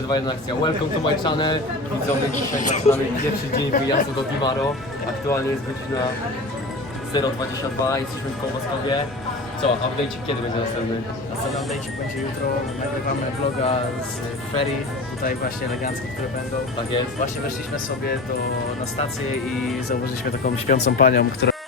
3, 2, 1 akcja. Welcome to my channel. Widzowie, dzisiaj zaczynamy pierwszy dzień wyjazdu do Dimaro. Aktualnie jest godzina 0.22, jesteśmy w Kołbaskowie. Co, update kiedy będzie następny? Następny update będzie jutro. Nagrywamy vloga z ferii, tutaj właśnie eleganckie, które będą. Tak jest. Właśnie weszliśmy sobie do, na stację i zauważyliśmy taką śpiącą panią, która...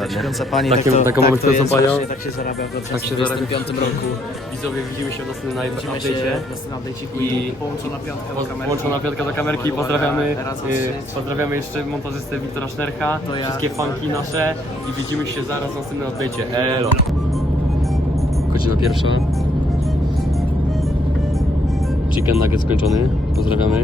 Ta śpiąca pani, Taką- tak to, taką tak mamy to śpiącą jest, panią. Właśnie, tak się zarabia w Tak się zarabia. 2025 roku. Widzowie, widzimy się w następnym Widzimy update'cie. się w następnym update'iku I- i połączona piątka do kamery. Połączona piątka do kamerki, pozdrawiamy, Raz, dwa, y, trzy. pozdrawiamy jeszcze montażystę Wiktora Sznercha, To ja. wszystkie fanki nasze i widzimy się zaraz w następnym update'cie. Elo! Godzina pierwsza. Chicken nugget skończony, pozdrawiamy.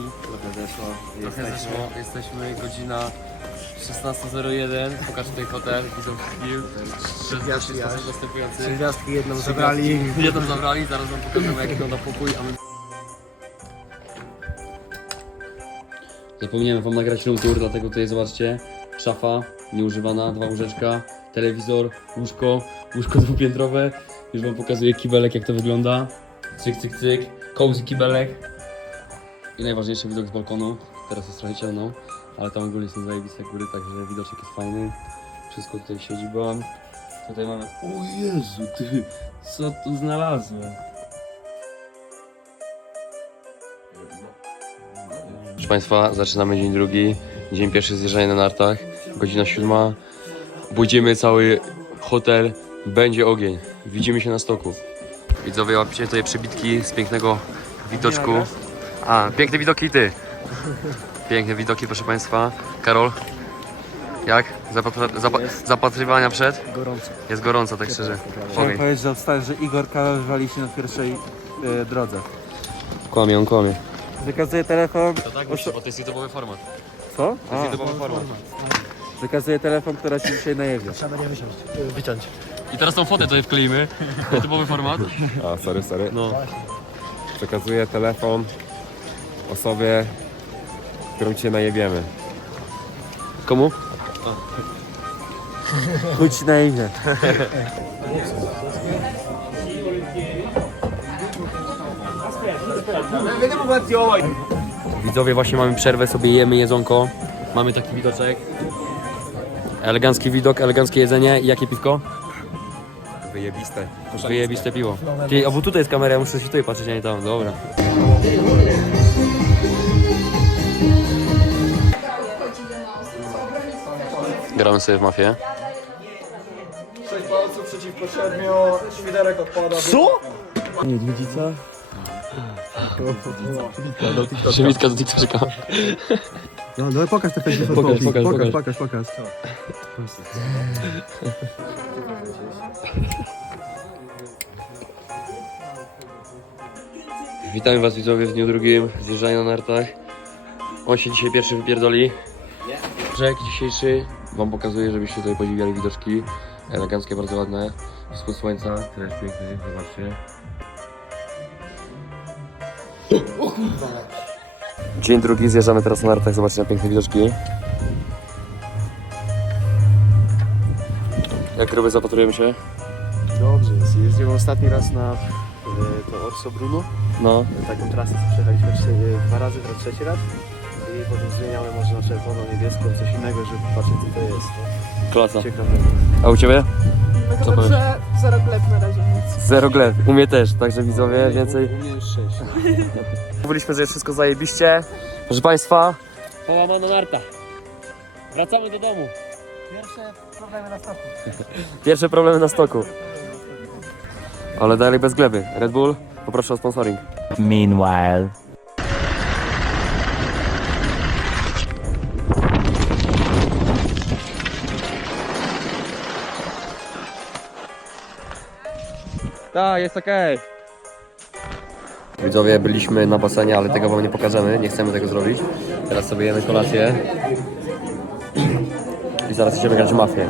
Wyjechali. Trochę zeszło. Trochę zeszło, jesteśmy. Godzina 16.01, pokaż tutaj hotel, widzą film, Gwiazdki, jest aż. dostępujący. Trzy gwiazdki, jedną zabrali. Jedną zabrali, zaraz wam pokażemy jak wygląda pokój, a my... Zapomniałem wam nagrać room tour, dlatego tutaj zobaczcie, szafa nieużywana, dwa łóżeczka, telewizor, łóżko, łóżko dwupiętrowe, już wam pokazuję kibelek jak to wygląda, cyk cyk cyk, cozy kibelek i najważniejszy widok z balkonu, teraz jest trochę ciemno, ale tam ogólnie są zajebiste góry, także widoczek jest fajny, wszystko tutaj siedziba, tutaj mamy, o Jezu ty, co tu znalazłem? Proszę Państwa, zaczynamy dzień drugi. Dzień pierwszy zjeżdżanie na nartach. Godzina siódma. Budzimy cały hotel. Będzie ogień. Widzimy się na stoku. Widzowie, łapicie tutaj przybitki z pięknego widoczku. A, piękne widoki i ty. Piękne widoki, proszę Państwa. Karol, jak? Zapatr- zapa- zapatrywania przed? Gorąco. Jest gorąco, tak szczerze. Chciałem Ogień. powiedzieć, że obstawiam, że Igor Karol wali się na pierwszej e, drodze. Kłamie, on kłamie. Wykazuję telefon. To tak to jest YouTube'owy format. Co? To jest A, YouTube'owy format. wykazuję telefon, która się dzisiaj najebie. Trzeba nie wysiąść. Wyciąć. I teraz tą fotę tutaj wkleimy. YouTube'owy format. A, sorry, sorry. No. Przekazuję telefon osobie, którą cię najebiemy. Komu? Chodź na imię. Widzowie, właśnie mamy przerwę, sobie jemy jedzonko. Mamy taki widoczek. Elegancki widok, eleganckie jedzenie i jakie piwko? Wyjebiste. Wyjebiste piwo. Ty, a bo tutaj jest kamera, ja muszę się tutaj patrzeć, a nie tam. Dobra. Gramy sobie w mafię. Niedźwiedzica? Przemitka do TikToka. No, no pokaż te Facebook Pokaż, pokaż, pokaż, pokaż. pokaż, pokaż. Witamy was widzowie w dniu drugim, zjeżdżania na nartach. On się dzisiaj pierwszy wypierdoli. Brzeg dzisiejszy wam pokazuję, żebyście tutaj podziwiali widoczki. Eleganckie, bardzo ładne. Wschód słońca, też piękny, zobaczcie. Dzień drugi, zjeżdżamy teraz na nartach, zobaczcie na piękne widoczki. Jak robię, zapatrujemy się. Dobrze, jest. jeździłem ostatni raz na e, to Orso Bruno. No, Taką trasę przejechaliśmy trzy, dwa razy, teraz trzeci raz. I potem zmieniamy może na czerwoną, niebieską, coś innego, żeby patrzeć co to jest. klasa. Ciekawe. A u Ciebie? Co Tylko, powiesz? że zero gleb na razie nic. Zero gleb, u mnie też, także widzowie więcej. U mnie już sześć. Mówiliśmy, że jest wszystko zajebiście. Proszę Państwa. Połamana narta. Wracamy do domu. Pierwsze problemy na stoku. Pierwsze problemy na stoku. Ale dalej bez gleby. Red Bull, poproszę o sponsoring. Meanwhile. Tak, jest okej. Widzowie, byliśmy na basenie, ale tego wam nie pokażemy, nie chcemy tego zrobić. Teraz sobie jemy kolację. I zaraz idziemy grać w mafię.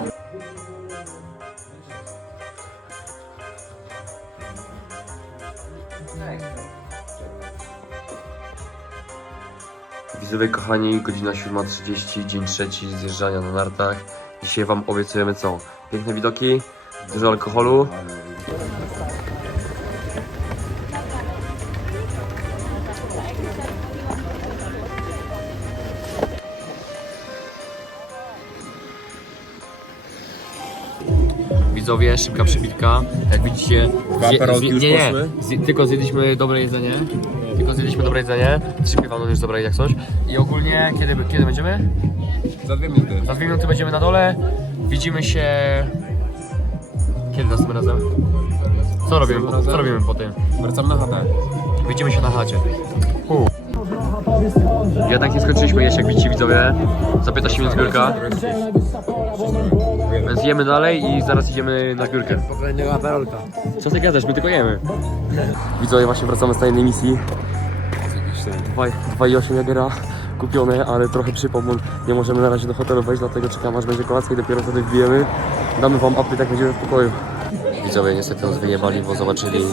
Widzowie kochani, godzina 7.30, dzień trzeci zjeżdżania na nartach. Dzisiaj wam obiecujemy co? Piękne widoki, dużo alkoholu, Widzowie, szybka przybitka. Jak widzicie, zje, już nie, nie, poszły? zje, tylko zjedliśmy dobre jedzenie. Tylko zjedliśmy dobre jedzenie. Trzy piwa już dobre jak coś. I ogólnie, kiedy, kiedy będziemy? Za dwie minuty. Za dwie minuty będziemy na dole. Widzimy się. Kiedy następnym razem? Co robimy? Razem? Co robimy po tym? Wracam na chatę. Widzimy się na chacie. U. Jednak nie skończyliśmy jeść, jak widzicie widzowie. Za 15 minut zbiórka. Więc jemy dalej i zaraz idziemy na zbiórkę. Kolejnego aperolka. Co ty gadasz? My tylko jemy. Widzowie, właśnie wracamy z tajnej misji. 2,8 Jagera kupione, ale trochę przypał, bo nie możemy na razie do hotelu wejść, dlatego czekam aż będzie kolacja i dopiero wtedy wbijemy. Damy wam update jak będziemy w pokoju. Widzowie niestety nas wyjebali, bo zobaczyli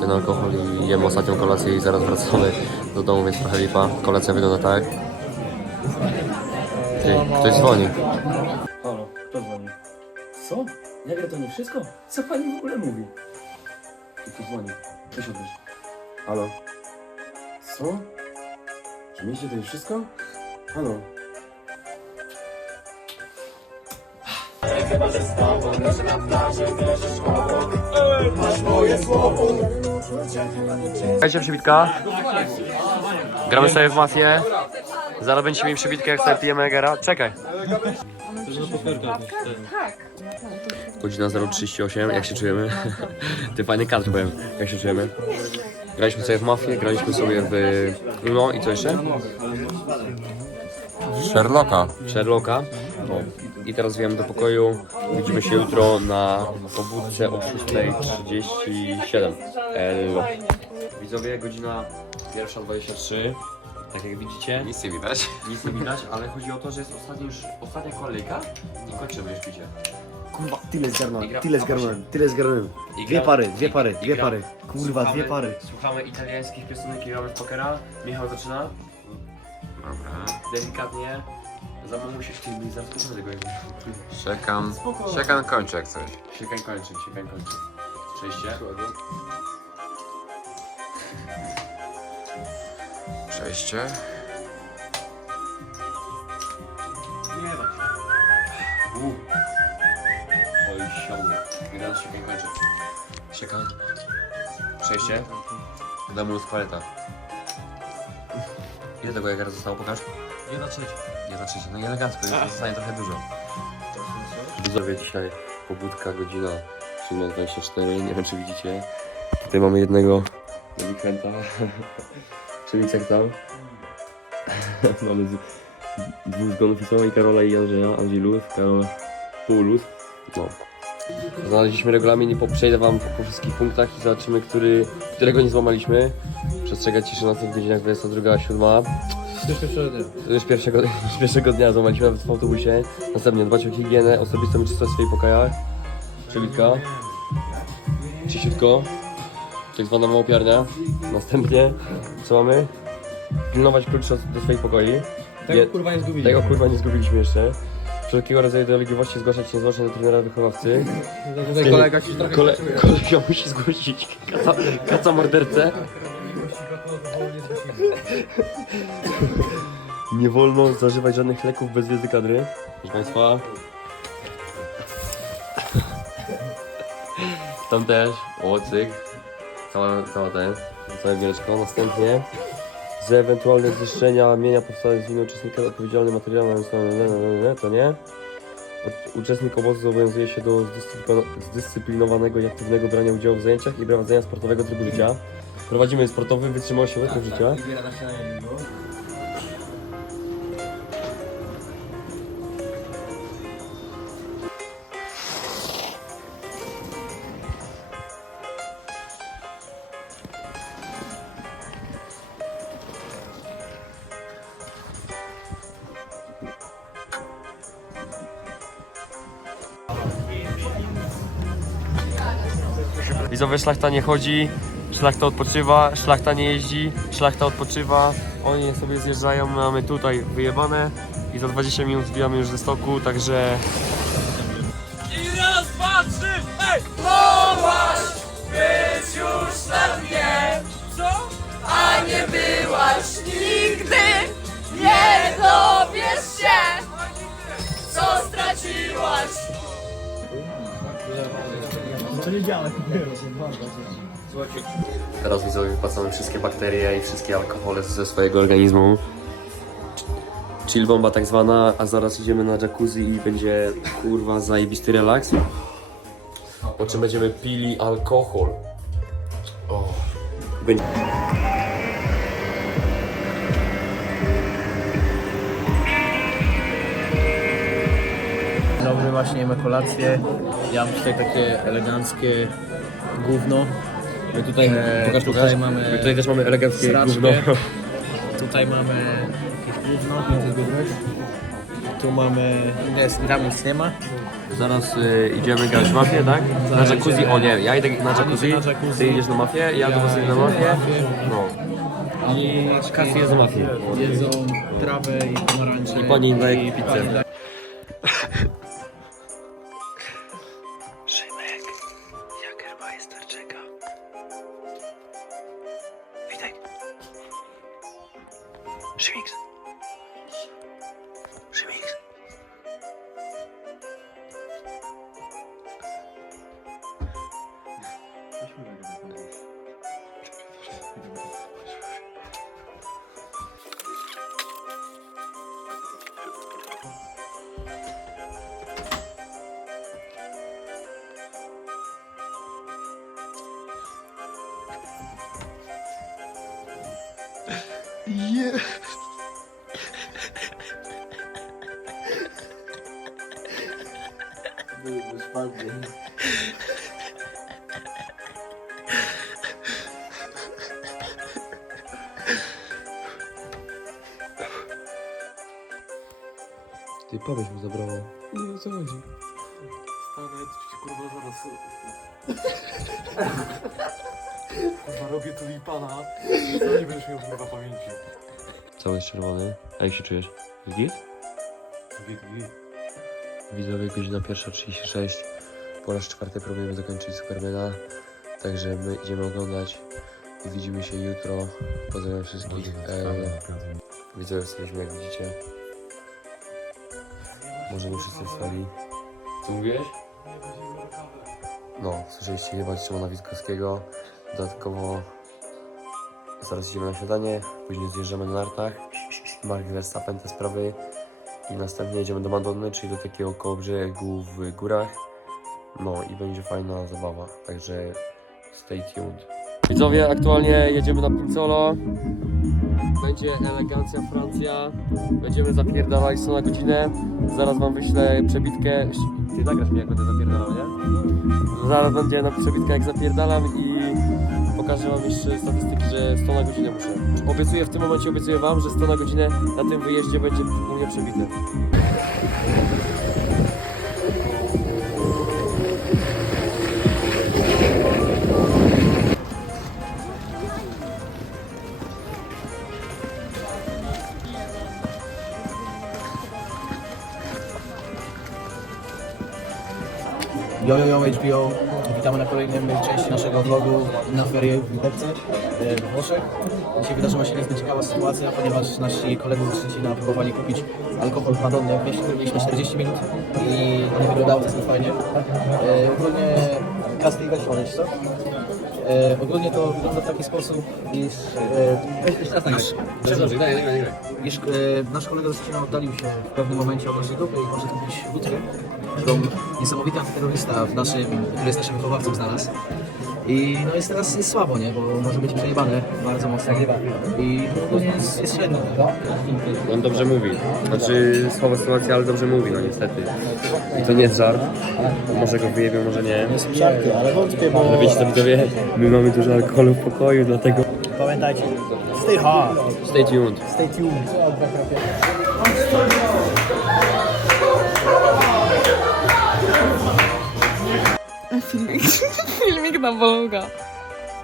ten alkohol i jemy ostatnią kolację i zaraz wracamy do domu, więc trochę lipa. Kolacja wygląda tak. Ty, ktoś dzwoni. Co? Jagra to nie wszystko? Co pani w ogóle mówi? Kto dzwoni? Weź odbierz. Halo? Co? Czy myślicie to nie wszystko? Halo? Słuchajcie przebitka. Gramy sobie w masję. Zaraz będziecie mieli przebitkę jak sobie pijemy Egera. Czekaj. Godzina 0.38, jak się czujemy? Ty fajny kadr powiem, jak się czujemy? Graliśmy sobie w mafię, graliśmy sobie w Uno i co jeszcze? Sherlocka. Sherlocka. O. I teraz wjemy do pokoju. Widzimy się jutro na pobudce o 6.37. Elo. Widzowie, godzina 1.23. Tak jak widzicie, Nic nie widać. nic nie widać, ale chodzi o to, że jest ostatnia już ostatnia kolejka i kończymy już picie. Kurwa, tyle I gra- zgarnąłem, tyle a zgarnąłem, tyle zgarnąłem. I Dwie gra- pary, dwie pary, i dwie gra- pary. Kurwa, dwie Słuchamy- pary. Słuchamy italiańskich piosenek i gramy w pokera. Michał zaczyna. Dobra. Delikatnie. Za mało się chcieli, zaraz kończymy tego jakby. Czekam. Czekam, kończę jak coś. Siekań kończy, siekań kończy. Przejście. Przejście. Nie da się. U. Oj, siądę. Jeden siekań kończy. Siekań. Przejście. Domu z paleta. Ile tego jagera zostało, pokaż? Jedna trzecia. Jedna trzecia, no i elegancko, już zostanie trochę dużo. Widzowie, dzisiaj pobudka, godzina 7.24, nie wiem czy widzicie. Tutaj mamy jednego delikventa, czyli jak tam. mamy z, dwóch zgonów i Karola i Andrzeja, Angelus, Karol Paulus. No. Znaleźliśmy regulamin i po- przejdę wam po wszystkich punktach i zobaczymy, który, którego nie złamaliśmy. Przestrzegać ciszy na tych godzinach 22, 7. To już pierwszego, już pierwszego dnia złamaliśmy nawet w autobusie. Następnie dbać o higienę, osobistą czystość w swoich pokojach. Przebitka. Czyściutko. Tak zwana małopiarnia. Następnie, co mamy? Pilnować klucz od- do swoich pokoi. Tego kurwa nie zgubiliśmy. Tego kurwa nie zgubiliśmy jeszcze. Wszelkiego rodzaju dolegliwości zgłaszać niezwłocznie do trenera wychowawcy. Tutaj kolega ci trochę... Kole, kolega musi zgłosić kaca, kaca mordercę. Nie wolno zażywać żadnych leków bez wiedzy kadry. Proszę Państwa. Tam też. O, cyk. Cała, cała ten. Całe wieleczko. Następnie. Z ewentualnych zniszczenia mienia powstałych z winy uczestnika odpowiedzialny materiałem to nie. Uczestnik obozu zobowiązuje się do zdyscyplino- zdyscyplinowanego i aktywnego brania udziału w zajęciach i prowadzenia sportowego trybu życia. Prowadzimy sportowy, wytrzymałościowy tryb życia. Szlachta nie chodzi, szlachta odpoczywa, szlachta nie jeździ, szlachta odpoczywa, oni sobie zjeżdżają, mamy tutaj wyjebane i za 20 minut zbijamy już ze stoku, także... I raz, dwa, trzy, hej! Mogłaś być już na dnie, co? A nie byłaś nigdy, nie dowiesz się, Teraz widzowie wypłacamy wszystkie bakterie i wszystkie alkohole ze swojego organizmu. Chill bomba tak zwana, a zaraz idziemy na jacuzzi i będzie kurwa zajebisty relaks. Po czym będziemy pili alkohol. O. Będzie... Dobry, właśnie jemy kolację. Ja mam tutaj takie eleganckie gówno. My tutaj, E, pokaż, tutaj pokaż. mamy My tutaj też mamy eleganckie sraczkę. gówno. Tutaj mamy jakieś gówno. Tu mamy... Jest, tam nic nie ma. Zaraz y, idziemy grać w mafię, tak? Na Zaraz jacuzzi, idziemy. o nie, ja idę na jacuzzi, na jacuzzi. ty idziesz na mafię, ja do was idę na mafię. No. I Kasi jest na mafię. Jedzą trawę i pomarańcze. I pani daje pizzę. pani daje- Ty powiedz mu zabrało. Nie o co chodzi. Stary, to ci kurwa zaraz... kurwa robię tu i pana. Co nie będziesz miał kurwa pamięci? Cały jest czerwony. A jak się czujesz? Git? Git, git. Widzowie, godzina pierwsza 36. Po raz czwarty próbujemy zakończyć Supermana. Także my idziemy oglądać widzimy się jutro. Pozdrawiam wszystkich. E, widzowie wstaliśmy jak widzicie. Może nie wszyscy wstali. Co mówiłeś? No, słyszeliście jebać Szymona Witkowskiego. Dodatkowo zaraz idziemy na śniadanie, później zjeżdżamy na nartach. Mark Verstappen te sprawy. I następnie jedziemy do Madonny, czyli do takiego koło brzegu w górach. No i będzie fajna zabawa, także stay tuned. Widzowie, aktualnie jedziemy na Pizzolo. Będzie elegancja Francja. Będziemy zapierdalać co na godzinę. Zaraz wam wyślę przebitkę. Ty nagrasz mnie jak będę zapierdalał, nie? Zaraz będzie na przebitkę jak zapierdalam i pokażę wam jeszcze statystyki, że 100 na godzinę muszę. Obiecuję w tym momencie, obiecuję wam, że 100 na godzinę na tym wyjeździe będzie u mnie przebite. Yo, yo, yo, HBO. Witamy na kolejnym części naszego vlogu na ferie w Litewce, e, we Włoszech. Dzisiaj wydarzyła się niezbyt ciekawa sytuacja, ponieważ nasi kolegów z Szczecina próbowali kupić alkohol w Madonnie mieliśmy 40 minut i nie wyglądało to zbyt fajnie. E, ogólnie... Weź oleć, co? E, ogólnie to wygląda w taki sposób, iż e, nasz, iż e, nasz kolega z Szczecina oddalił się w pewnym momencie od naszej grupy i może kupić wódkę, którą niesamowity antyterrorysta w naszym, który jest naszym wychowawcą znalazł. I no jest teraz jest słabo, nie? Bo może być przejebane bardzo mocno. I ogólnie jest, jest średnio. On dobrze mówi. Znaczy słaba sytuacja, ale dobrze mówi, no niestety. I to nie jest żart. Może go wyjebią, może nie. Nie są żarty, ale wątpię, bo Ale wiecie co widzowie, my mamy dużo alkoholu w pokoju, dlatego pamiętajcie, stay hard, stay tuned. stay tuned. Filmik, filmik na vloga.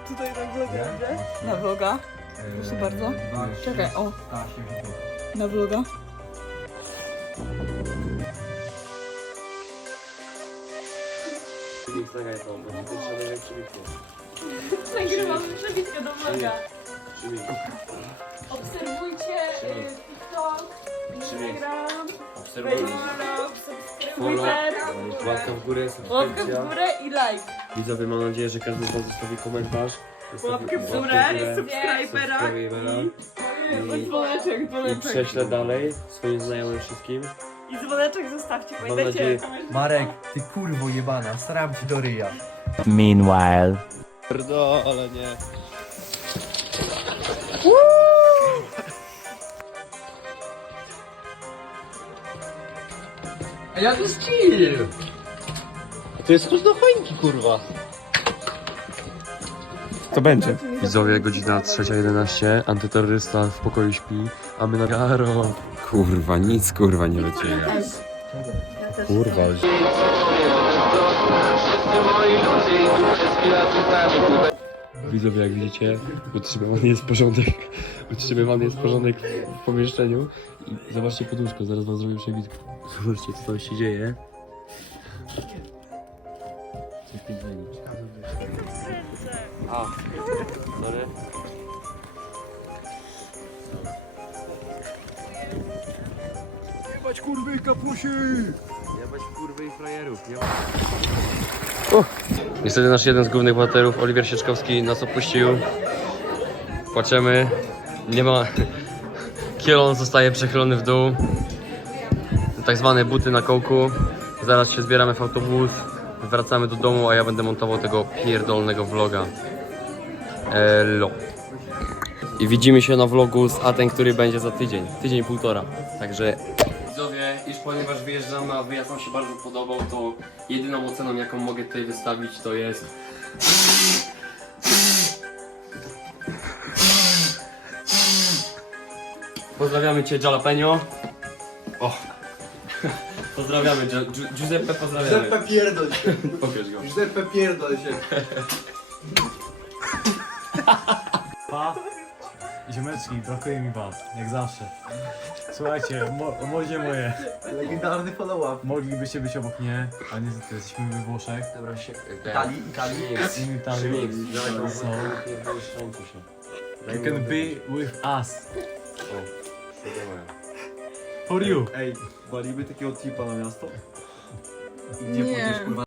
Tutaj na vloga idę. Na vloga. Proszę bardzo. Czekaj, o. Na vloga. Nagrywamy przebitkę do vloga. Obserwujcie y, TikTok, Instagram, Obserwuj. Subskrybujcie. Łapka w górę, Łapkę w subskrypcja. górę i like. Widzowie, mam nadzieję, że każdy z was zostawi komentarz. Łapkę w górę, subskrybera subskrybera. i dzwoneczek, I dzwoneczek. prześlę dalej swoim znajomym wszystkim. I dzwoneczek zostawcie, Mam nadzieję, pamiętajcie. Marek, ty kurwo jebana, staram ci do ryja. Meanwhile. Pierdolę, nie. Ja to jest chill. To jest chodź do choinki, kurwa. To będzie. Widzowie, godzina 3.11, antyterrorysta w pokoju śpi, a my na garo. Kurwa, nic kurwa nie lecieli. Kurwa, ale Widzowie, jak widzicie, utrzymywany jest porządek, utrzymywany jest porządek w, pomieszczeniu. I zobaczcie poduszko, zaraz wam zrobię przebitkę. Zobaczcie, co tam się dzieje. Coś pięknego. A, sorry. Jebać kurwy kapusi! Jebać kurwy i frajerów, nie Niestety nasz jeden z głównych bohaterów, Oliwier Sieczkowski, nas opuścił. Płaczemy. Nie ma... Kielon zostaje przechylony w dół. Tak zwane buty na kołku. Zaraz się zbieramy w autobus. Wracamy do domu, a ja będę montował tego pierdolnego vloga. Elo. I widzimy się na vlogu z Aten, który będzie za tydzień. Tydzień, półtora. Także ponieważ wyjeżdżamy, a wyjazd nam się bardzo podobał, to jedyną oceną, jaką mogę tutaj wystawić, to jest... Pozdrawiamy Cię, Jalapeno. O! Pozdrawiamy, Gia- Giu- Giuseppe, pozdrawiamy. Giuseppe pierdol się. Pokaż go. Giuseppe pierdol się. Ziomeczki, brakuje mi was, jak zawsze. Słuchajcie, mo modzie moje, Legendarny follow-up. moglibyście być obok mnie, ale niestety jesteśmy we Włoszech. Dobra, się... Italii, Italii. In Italy, so you can be with us. For you. Ej, waliby takiego tipa na miasto? Nie.